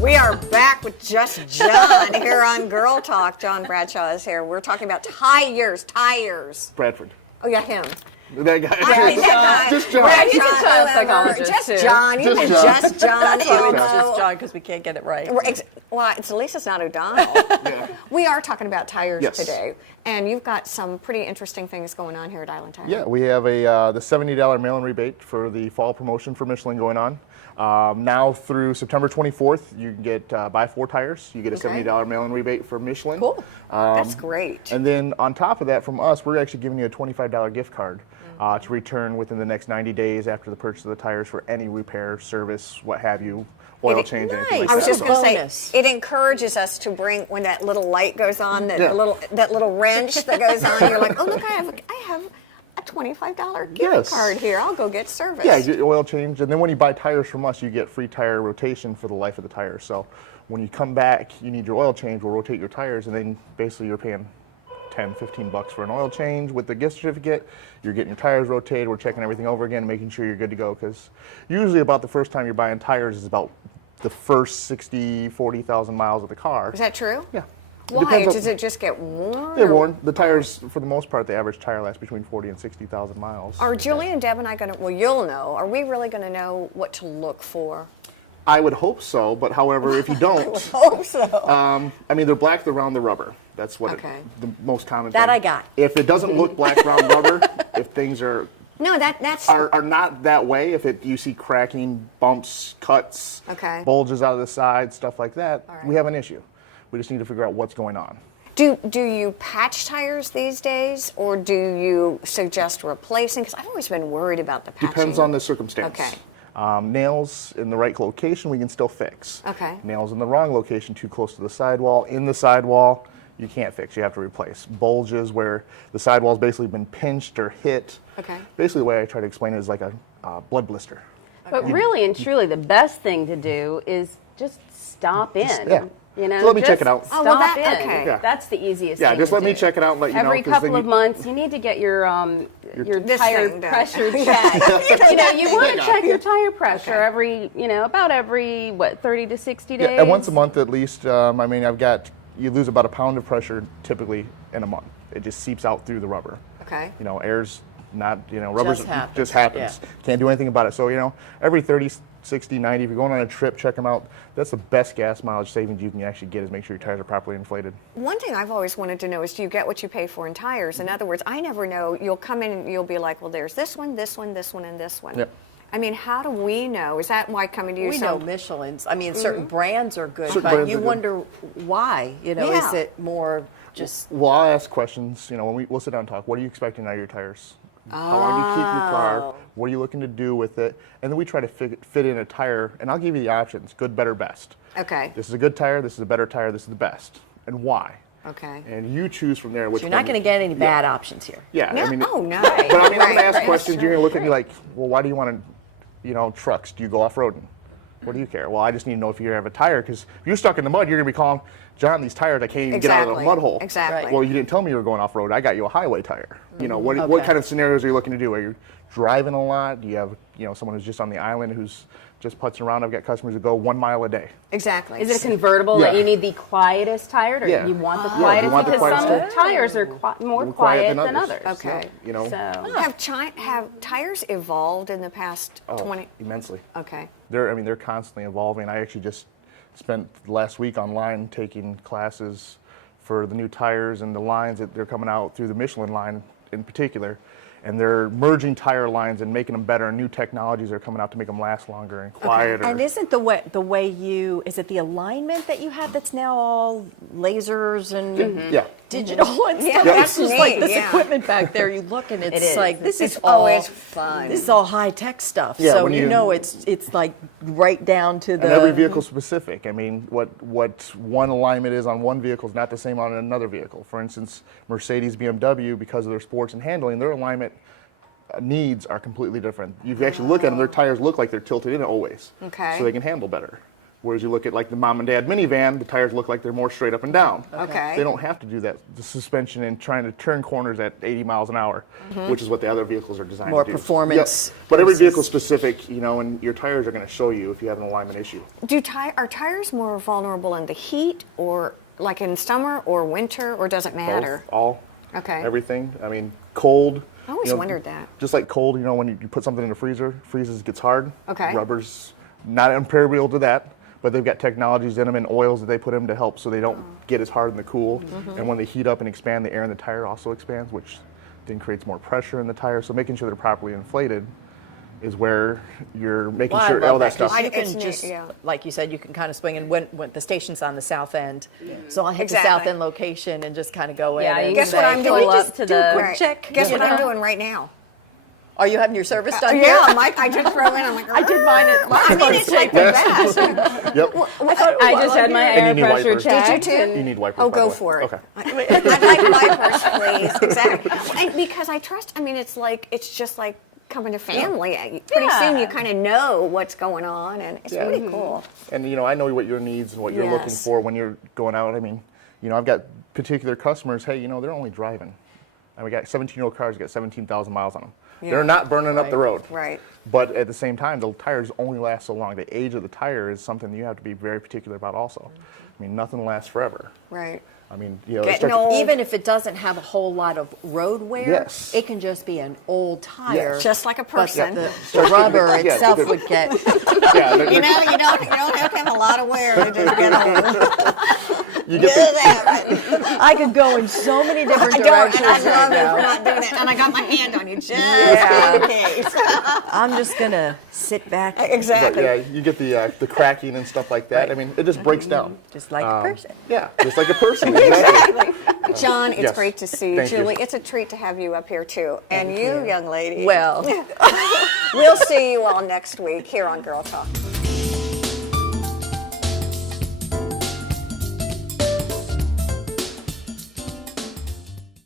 We are back with Just John here on Girl Talk. John Bradshaw is here. We're talking about tires. Bradford. Oh, yeah, him. That guy. Just John. Bradshaw, He's a child whoever. psychologist, Just too. John. You can Just John. It's just John because we can't get it right. Well, at least it's not O'Donnell. Yeah. We are talking about tires Yes. today, and you've got some pretty interesting things going on here at Island Tire. Yeah, we have the $70 mail-in rebate for the fall promotion for Michelin going on. Now through September 24th, you can get buy 4 tires. You get a $70 mail-in rebate for Michelin. Cool. That's great. And then on top of that, from us, we're actually giving you a $25 gift card to return within the next 90 days after the purchase of the tires for any repair, service, what have you, oil change, anything like I was that. just going to Bonus. say, it encourages us to bring, when that little light goes on, that little wrench that goes on, you're like, oh, look, I have a $25 gift card here. I'll go get service. Yeah, you get oil change, and then when you buy tires from us, you get free tire rotation for the life of the tire. So when you come back, you need your oil change, we'll rotate your tires, and then basically you're paying $10-15 for an oil change. With the gift certificate, you're getting your tires rotated, we're checking everything over again, making sure you're good to go, because usually about the first time you're buying tires is about the first 40,000 miles of the car. Is that true? Yeah. Why? Does it just get worn? They're worn. The tires, for the most part, the average tire lasts between 40 and 60,000 miles. Are Julie and Deb and I going to, well, you'll know, are we really going to know what to look for? I would hope so, but however, if you don't, Hope so. I mean, they're black around the rubber. That's what the most common thing. That I got. If it doesn't look black around rubber, if things are No, that's are not that way, if you see cracking, bumps, cuts, bulges out of the side, stuff like that, we have an issue. We just need to figure out what's going on. Do you patch tires these days, or do you suggest replacing? Because I've always been worried about the patching. Depends on the circumstance. Okay. Nails in the right location, we can still fix. Okay. Nails in the wrong location, too close to the sidewall, in the sidewall, you can't fix. You have to replace. Bulges where the sidewall's basically been pinched or hit. Okay. Basically, the way I try to explain it is like a blood blister. But really and truly, the best thing to do is just stop in. Yeah. You know, So let me check it out. Stop Oh, well, that- in. okay. Yeah. That's the easiest Yeah, thing just to let me do. check it out and let you know. Every 'cause then couple of months, you need to get your This tire thing done. pressure checked. You know, you want to check your tire pressure every, about every, 30 to 60 days? Yeah, and once a month at least. I mean, you lose about a pound of pressure typically in a month. It just seeps out through the rubber. Okay. Air's not, rubber's happens. just happens. Yeah. Can't do anything about it. So, every 30, 60, 90, if you're going on a trip, check them out. That's the best gas mileage savings you can actually get, is make sure your tires are properly inflated. One thing I've always wanted to know is, do you get what you pay for in tires? In other words, I never know. You'll come in and you'll be like, well, there's this one, this one, this one, and this one. Yep. I mean, how do we know? Is that why coming to you? We know Michelin's. I mean, certain brands are good, Certain but brands you are good. wonder why. Yeah. Is it more just... Well, I'll ask questions. When we'll sit down and talk. What are you expecting out of your tires? How long do you keep your car? What are you looking to do with it? And then we try to fit in a tire, and I'll give you the options: good, better, best. Okay. This is a good tire. This is a better tire. This is the best, and why? Okay. And you choose from there. Which You're not going to get any bad options here. Yeah. No, I mean, oh, no. But I mean, I'm going to ask Right. questions. You're going to look at me like, well, why do you want to, trucks? Do you go off-roading? What do you care? Well, I just need to know if you have a tire, because if you're stuck in the mud, you're going to be calling, John, these tires, I can't even get out of the mud hole. Exactly. Well, you didn't tell me you were going off-road. I got you a highway tire. What kind of scenarios are you looking to do? Are you driving a lot? Do you have, someone who's just on the island who's just putzing around? I've got customers who go 1 mile a day. Exactly. Is it a convertible that Yeah. you need the quietest tire, or Yeah. you want the you quietest? want the Because quietest some tires are more quiet than others. Okay. So, Have tires evolved in the past 20? immensely. Okay. They're constantly evolving. I actually just spent last week online taking classes for the new tires and the lines that they're coming out through the Michelin line in particular. And they're merging tire lines and making them better. New technologies are coming out to make them last longer and quieter. And isn't the way is it the alignment that you have that's now all lasers and Yeah. digital and stuff? Yeah, It's just like this yeah. equipment back there. You look and it's is. like this is It's all always fun. This is all high tech stuff. Yeah, so when you- it's like right down to the. And every vehicle specific. I mean, what one alignment is on one vehicle is not the same on another vehicle. For instance, Mercedes, BMW, because of their sports and handling, their alignment needs are completely different. You actually look at them, their tires look like they're tilted in always. Okay. So they can handle better. Whereas you look at like the mom and dad minivan, the tires look like they're more straight up and down. Okay. They don't have to do that. The suspension and trying to turn corners at 80 miles an hour, which is what the other vehicles are designed More to do. performance Yep. But every versus- vehicle specific, you know, and your tires are going to show you if you have an alignment issue. Are tires more vulnerable in the heat, or like in summer or winter, or does it matter? Both, all, Okay. everything. I mean, cold. I always wondered that. Just like cold, you know, when you put something in the freezer, freezes, gets hard. Okay. Rubber's not impermeable to that, but they've got technologies in them and oils that they put in them to help so they don't get as hard in the cool. And when they heat up and expand, the air in the tire also expands, which then creates more pressure in the tire. So making sure they're properly inflated is where you're making Well, sure I love all that that, 'cause stuff. you It's can neat, just, yeah. like you said, you can kind of swing in when the station's on the south end. So I'll hit Exactly. the south end location and just kind of go in. Yeah, and you Guess can what say, I'm pull doing? up Just to do a the quick check. Guess what I'm Yeah. doing right now? Are you having your service done here? Yeah, Mike, I just throw in. I'm like, I did mine at I mean, it's like that. Yep. I just had my And you air need pressure wipers. checked. Did you too? and- You need wipers. Oh, by the go way. for it. Okay. I'd like wipers, please. Exactly. And because I trust. I mean, it's just like coming to family. Pretty soon you kind of know what's going on, and it's really cool. And you know, I know what your needs and what you're looking Yes. for when you're going out. I mean, you know, I've got particular customers. Hey, you know, they're only driving. And we got 17-year-old cars that got 17,000 miles on them. Yeah. They're not burning up the road. Right. But at the same time, the tires only last so long. The age of the tire is something you have to be very particular about also. I mean, nothing lasts forever. Right. I mean, you know, it Getting starts- old. Even if it doesn't have a whole lot of road wear, Yes. it can just be an old tire. Yes. Just like a But person. the rubber Yeah, itself the- would get. yeah, You know, you don't have to have a lot of wear to just get old. you get Just the, happen. I could go in so many different I don't, directions and I right love it for now. not doing it. And I got my hand on you just Yeah. in case. I'm just gonna sit back, but Exactly. yeah, you get the cracking and stuff like that. I mean, it just breaks down. just like a person. Yeah, just like a person. Exactly. John, it's Yes. great to see you. Thank you. Julie, it's a treat to have you up here too. And you, young lady. Well, We'll see you all next week here on Girl Talk.